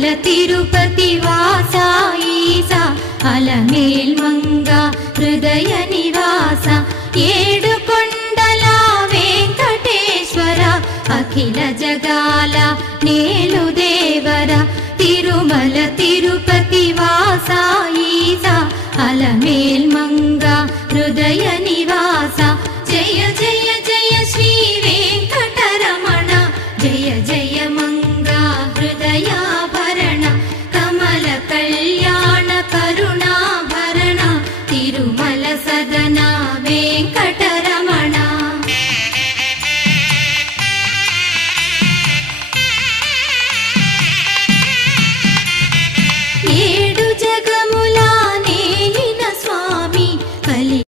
తిరుపతి వాస ఈసా అలమేల్ మంగ హృదయ నివాస ఏడు కొండల వెంకటేశ్వర అఖిల జగాల నేలు దేవర తిరుమల తిరుపతి వాస ఈసా అలమేల్ మంగ హృదయ నివాస